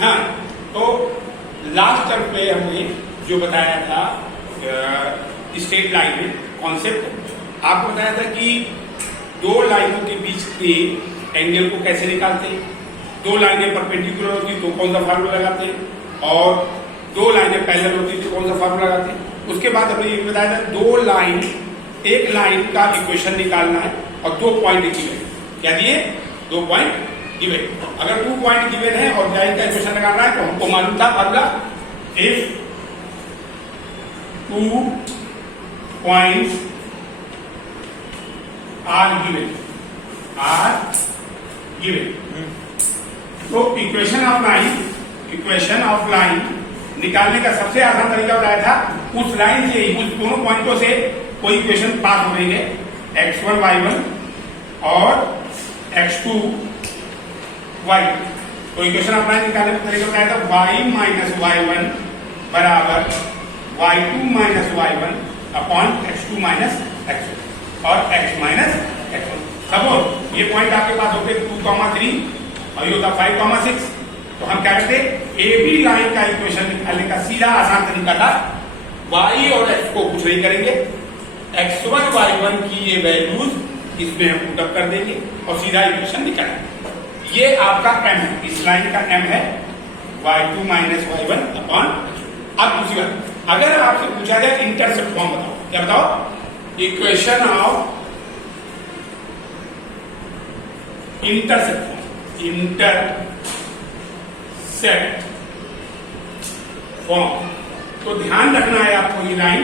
हाँ, तो last term पे हमने जो बताया था स्ट्रेट लाइन में कॉन्सेप्ट आपको बताया था कि दो लाइनों के बीच के एंगल को कैसे निकालते हैं, दो लाइनें परपेंडिकुलर होती तो कौन सा फार्मूला लगाते हैं, और दो लाइनें पैरेलल होती तो कौन सा फार्मूला लगाते हैं। उसके बाद हमने ये बताया था दो लाइन, एक लाइन का इक्वेशन निकालना है और 2 पॉइंट गिवन। क्या दिए? 2 पॉइंट गिवन। अगर 2 पॉइंट गिवन है और लाइन का इक्वेशन लगाना है तो हमको मालूम था formula, if 2 points are given, तो इक्वेशन ऑफ लाइन निकालने का सबसे आसान तरीका बताया था, उस लाइन से ही, उस दोनों पॉइंटों से कोई इक्वेशन पास हो रही है, x1 y1 और x2 y। तो इक्वेशन ऑफ लाइन निकालने का तरीका बताया था y माइनस y1 बराबर y2 minus y1 upon x2 minus x1 और x माइनस x1। सपोज ये पॉइंट आपके पास होते 2,3 और ये होता 5,6। तो हम क्या करते, ए बी लाइन का इक्वेशन निकालने का सीधा आसान तरीका था, y और x को कुछ नहीं करेंगे, x1 y1 की ये वैल्यूज इसमें हम पुट अप कर देंगे और सीधा इक्वेशन निकालेंगे। ये आपका m है, इस लाइन का m है y2 माइनस y1 अपॉन। अब दूसरी बात, अगर आपसे पूछा जाए इंटरसेप्ट फॉर्म बताओ, क्या बताओ? Equation of intercept form. तो ध्यान रखना है आपको, ये लाइन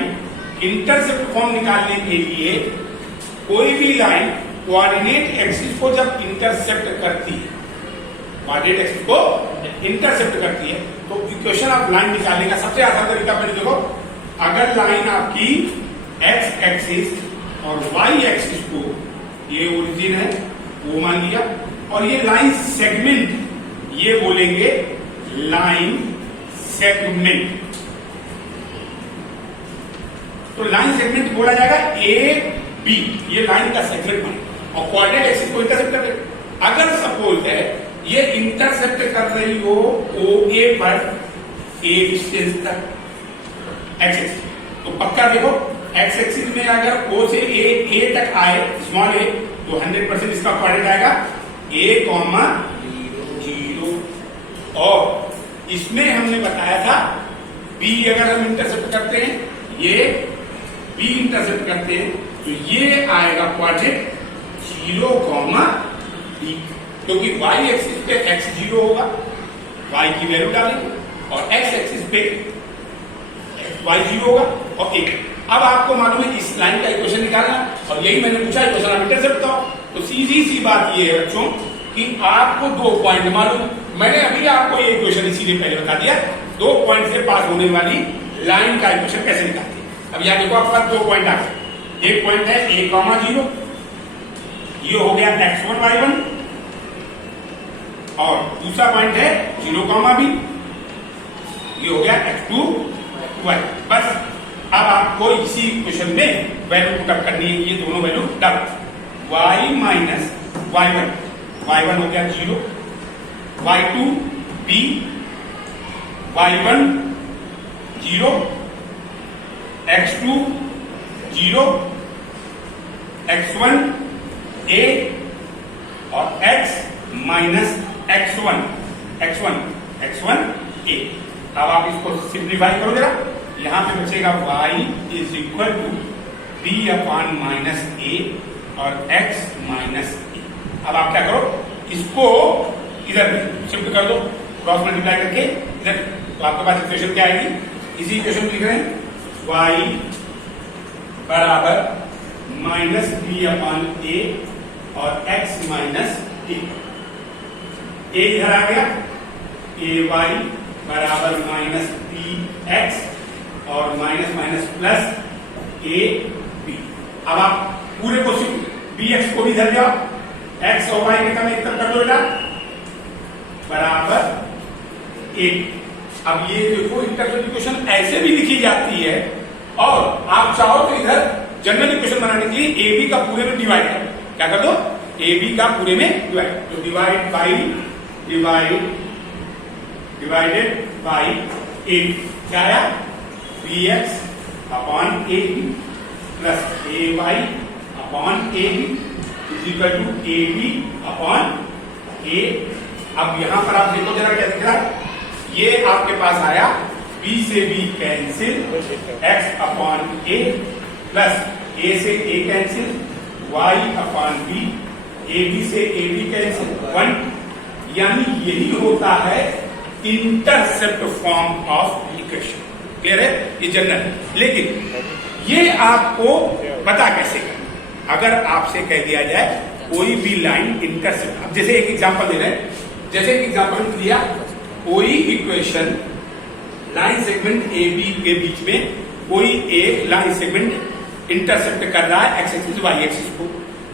इंटरसेप्ट फॉर्म निकालने के लिए कोई भी लाइन कोऑर्डिनेट एक्सिस को जब इंटरसेप्ट करती है, कोऑर्डिनेट एक्सिस को इंटरसेप्ट करती है, तो इक्वेशन ऑफ लाइन निकालने का सबसे आसान तरीका पहले देखो, अगर लाइन आपकी एक्स एक्सिस और वाई एक्सिस को, ये ओरिजिन है वो मान लिया, और ये लाइन सेगमेंट, ये बोलेंगे लाइन सेगमेंट। तो लाइन सेगमेंट बोला जाएगा ए बी, ये लाइन का सेगमेंट बने और कोऑर्डिनेट एक्सिस को इंटरसेप्ट कर रहे। अगर सपोज है ये इंटरसेप्ट कर रही हो ओ ए पर ए डिस्टेंस तक एक्स एक्सिस, तो पक्का देखो एक्स एक्सिस में अगर ओ से ए तक आए, स्मॉल ए, तो 100% इसका कोऑर्डिनेट आएगा a, 0। और इसमें हमने बताया था b अगर हम इंटरसेप्ट करते हैं, ये b इंटरसेप्ट करते हैं, तो ये आएगा कोऑर्डिनेट 0, b, क्योंकि y एक्सिस पे x 0 होगा, y की वैल्यू डालेंगे, और x एक्सिस पे y 0 होगा और 1। अब आपको मालूम है इस लाइन का इक्वेशन निकालना, और यही मैंने पूछा इक्वेशन ऑफ इंटरसेप्ट का। तो सीधी सी बात ये है बच्चों कि आपको 2 पॉइंट मालूम, मैंने अभी आपको ये इक्वेशन इसीलिए पहले बता दिया, 2 पॉइंट से पास होने वाली लाइन का इक्वेशन कैसे निकालते हैं। अब यहाँ देखो आपके पास 2 पॉइंट आ गए, एक पॉइंट है a, 0, ये हो गया x1 y1, और दूसरा पॉइंट है 0, b, ये हो गया x2 y। बस अब आपको इसी इक्वेशन में वैल्यू पुट अप करनी है, ये दोनों वैल्यू डाल, y माइनस y1, y1 हो गया 0, y2 b, y1 0, x2 0, x1 a और x माइनस x1 a। अब आप इसको सिंप्लीफाई करो जरा, यहां पे बचेगा y is equal to b upon minus a और x माइनस a। अब आप क्या करो, इसको इधर शिफ्ट कर दो, क्रॉस मल्टीप्लाई करके इधर, तो आपके पास इक्वेशन क्या आएगी, इसी इक्वेशन को लिख रहे हैं, y बराबर माइनस b अपॉन a और x माइनस a। इधर आ गया, a y बराबर माइनस बी एक्स और minus minus plus A B. अब आप पूरे को बी एक्स को भी धर जाओ, एक्स और वाई के एक तरफ कर दो बेटा, बराबर एक। अब ये देखो इंटरसेप्ट इक्वेशन ऐसे भी लिखी जाती है, और आप चाहो तो इधर जनरल इक्वेशन बनाने के लिए ए बी का पूरे में डिवाइड कर, क्या कर दो, ए बी का पूरे में डिवाइड, तो divide by divide divided by A B, क्या आया, B X upon A B plus A Y upon A B is equal to A B upon A. अब यहां पर आप देखो जरा क्या दिख रहा है, ये आपके पास आया b से b cancel, x upon a plus a से a cancel, y upon b, ab से ab कैंसिल 1। यानी यही होता है intercept form of equation. Clear है, ये जनरल है। लेकिन ये आपको पता कैसे करना, अगर आपसे कह दिया जाए कोई भी लाइन इंटरसेप्ट, अब जैसे एक एग्जांपल दे रहे हैं, जैसे एक एग्जांपल दिया, कोई equation line segment A B के बीच में कोई एक लाइन सेगमेंट इंटरसेप्ट कर रहा है एक्स एक्सिस वाई एक्सिस को,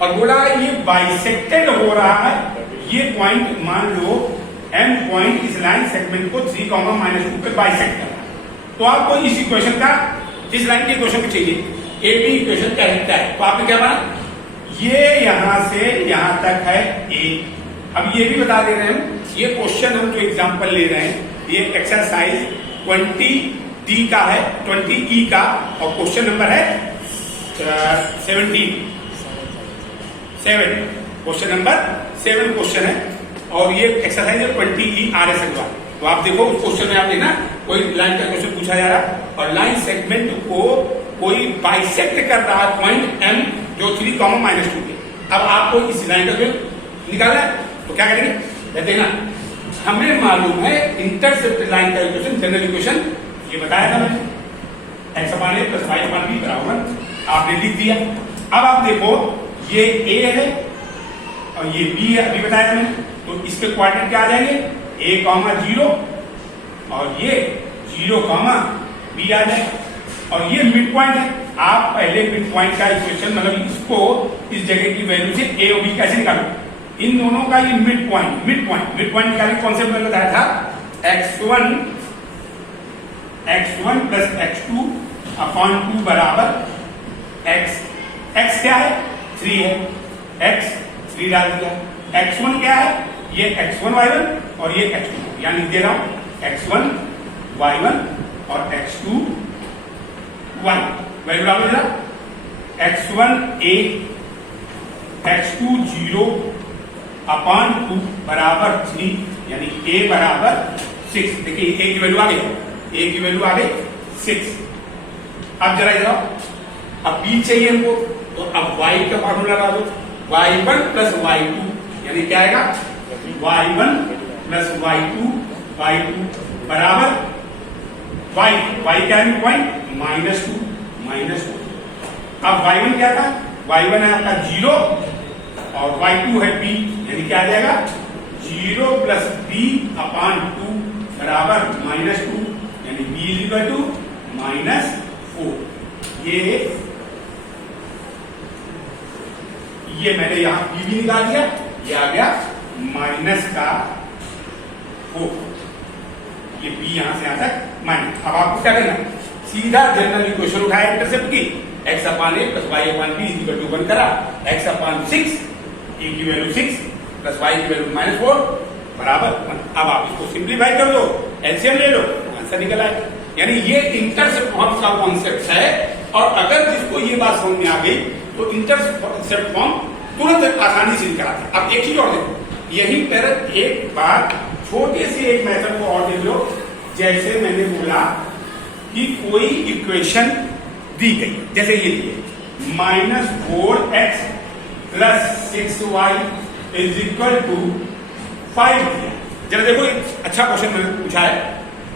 और बोला ये बाइसेक्टेड हो रहा है, ये पॉइंट मान लो एम पॉइंट इस लाइन सेगमेंट को 3,-2 पे बाइसेक्ट कर रहा है। तो आपको इस इक्वेशन का, इस लाइन के इक्वेशन को चाहिए, ए बी इक्वेशन क्या लिखता है, तो आपने क्या बना, ये यहां से यहां तक है ए। अब ये भी बता दे रहे हैं, ये क्वेश्चन हम जो एग्जांपल ले रहे हैं, ये एक्सरसाइज 20D का है, 20E का, और क्वेश्चन नंबर है 17, क्वेश्चन नंबर 7 क्वेश्चन है, और ये एक्सरसाइज है 20E RS अग्रवाल। तो आप देखो उस क्वेश्चन में आप देखना, कोई लाइन का क्वेश्चन पूछा जा रहा है और लाइन सेगमेंट को कोई बाइसेक्ट कर रहा है पॉइंट M जो 3,-2 के। अब आपको इस लाइन का क्वेश्चन निकालना है, तो क्या करेंगे, देखना, हमें मालूम है इंटरसेप्ट लाइन का इक्वेशन, जनरल इक्वेशन ये बताया था मैंने, एक्स अपॉन ए प्लस वाई अपॉन बी बराबर, आपने लिख दिया। अब आप देखो ये ए है और ये बी है, अभी बताया मैंने, तो इसके क्वाड्रेंट क्या आ जाएंगे, a, 0 और ये 0, b आ जाए, और ये मिड पॉइंट है। आप पहले मिड पॉइंट का इक्वेशन, मतलब इसको इस जगह की वैल्यू से a और b कैसे निकालो, इन दोनों का ये मिड पॉइंट निकालने कॉन्सेप्ट में बताया था, x1 प्लस x2 अपॉन 2 बराबर x क्या है, 3 है, x 3 डाल दिया, x1 क्या है, ये x1 y1 और ये x2, यानी दे रहा हूं x1 y1 और x2 y, वैल्यू डाल दिया, x1 a x2 0 अपॉन 2 बराबर 3, यानी a बराबर 6। देखिए a की वैल्यू आ गई, a की वैल्यू आ गई 6। अब जरा इधर, अब b चाहिए हमको, तो अब y का फॉर्मूला लगा दो, y1 प्लस y2, यानी क्या आएगा, y1 प्लस y2 बराबर y क्या है पॉइंट, -2। अब y1 क्या था, y1 है आपका 0 और y2 है b, यानी क्या आ जाएगा, 0 प्लस b अपॉन 2 बराबर -2, यानी b इज इक्वल टू -4। ये मैंने यहां b भी निकाल दिया, ये आ गया -4, ये b यहां से यहां तक माइनस। अब आपको क्या करना, सीधा जनरल इक्वेशन उठाया इंटरसेप्ट की, x upon a plus y upon b is equal to 1 करा, x अपॉन 6, a की वैल्यू 6 प्लस y की वैल्यू -4 बराबर 1। अब आप इसको सिंप्लीफाई कर दो, एलसीएम ले लो, आंसर निकल आए। यानी ये इंटरसेप्ट फॉर्म का कॉन्सेप्ट है, और अगर जिसको ये बात समझ में आ गई तो इंटरसेप्ट फॉर्म तुरंत आसानी से निकल आता है। अब एक चीज और देखो, यही पर एक बात छोटे से एक मेथड को और देख लो, जैसे मैंने बोला कि कोई इक्वेशन दी गई, जैसे ये दिए -4x plus 6y is equal to 5 दिया। जरा देखो, अच्छा क्वेश्चन मैंने पूछा है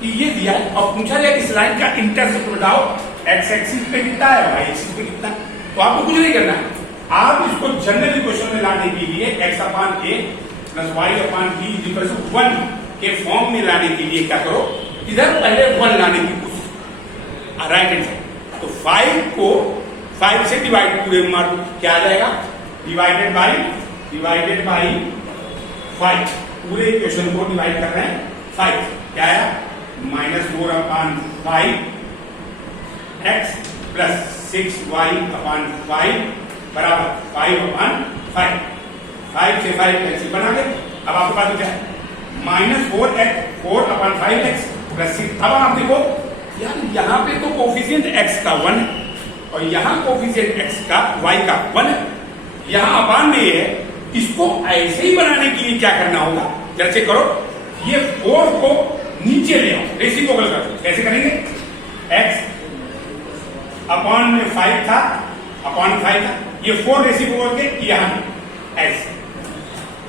कि ये दिया है और पूछा जाए इस लाइन का इंटरसेप्ट बताओ, x एक्सिस पे कितना है, y एक्सिस पे कितना है। तो आपको कुछ नहीं करना है, आप इसको जनरल इक्वेशन में लाने के लिए x upon a plus y upon b is equal to 1 के फॉर्म में लाने के लिए क्या करो, इधर पहले 1 लाने की कोशिश, राइट हैंड साइड। तो 5 को 5 से डिवाइड पूरे मार दो, क्या आ जाएगा, डिवाइडेड बाई 5, पूरे इक्वेशन को डिवाइड कर रहे हैं 5, क्या आया, -4 upon 5 x plus 6y upon 5 बराबर 5 अपॉन 5 से 5 कैंसिल बना के। अब आपके पास क्या है, -4/5x प्लस 6। अब आप देखो यार यहाँ पे तो कोफिशिएंट x का 1 है और यहाँ कोफिशिएंट x का y का 1 है। यहाँ अपान में ये है, इसको ऐसे ही बनाने के लिए क्या करना होगा, जरा चेक करो, ये 4 को नीचे ले आओ, रेसिप्रोकल कर दो। कैसे करेंगे, x अपान में 5 था, अपान 5 था, ये 4 रेसिप्रोकल के यहाँ ऐसे।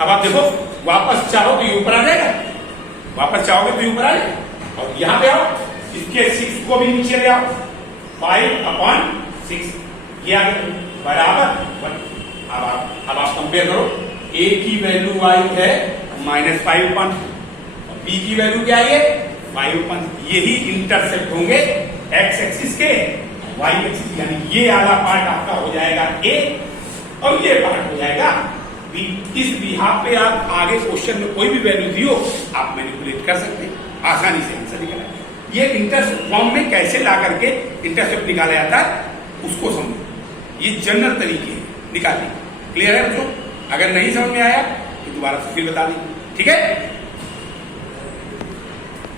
अब आप देखो वापस चाहो तो ये ऊपर आ जाएगा, वापस चाहोगे तो ये ऊपर आ जाएगा। और यहां पे आओ, इसके 6 को भी नीचे ले आओ, 5/6 ये आ गया बराबर 1। अब आप कंपेयर करो, a की वैल्यू y है -5/, और b की वैल्यू क्या है 5/। यही इंटरसेप्ट होंगे x एक्सिस के y एक्सिस, यानी ये वाला पार्ट आपका हो जाएगा a और ये पार्ट हो जाएगा b। इस बिहाफ पे आप आगे क्वेश्चन में कोई भी वैल्यू दियो आप मैनिपुलेट कर सकते हैं, आसानी से आंसर निकला। ये इंटरसेप्ट फॉर्म में कैसे ला करके इंटरसेप्ट निकाला जाता है उसको समझो, ये जनरल तरीके हैं निकालने। क्लियर है बच्चों? अगर नहीं समझ में आया तो दोबारा फिर बता दें, ठीक है।